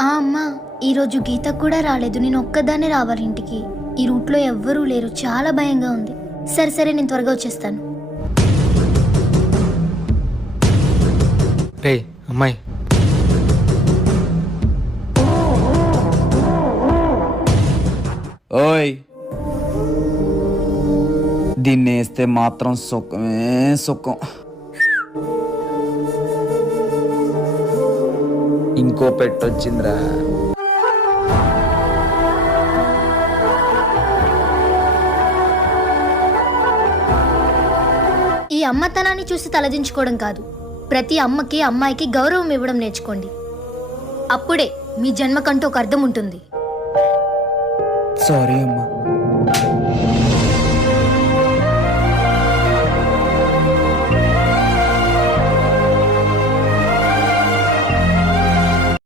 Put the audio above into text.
అమ్మా, ఈరోజు గీత కూడా రాలేదు. నేను ఒక్కదాన్నే రావాలి ఇంటికి. ఈ రూట్లో ఎవ్వరూ లేరు, చాలా భయంగా ఉంది. సరే సరే, నేను త్వరగా వచ్చేస్తాను. రే అమ్మాయి, ఓయ్, దీన్ని వేస్తే మాత్రం సుఖమే సుఖం. ఇంకో పెట్టొచ్చిందిరా. ఈ అమ్మతనాన్ని చూసి తలదించుకోవడం కాదు, ప్రతి అమ్మకి అమ్మాయికి గౌరవం ఇవ్వడం నేర్చుకోండి. అప్పుడే మీ జన్మకంటూ ఒక అర్థం ఉంటుంది. సారీ అమ్మా.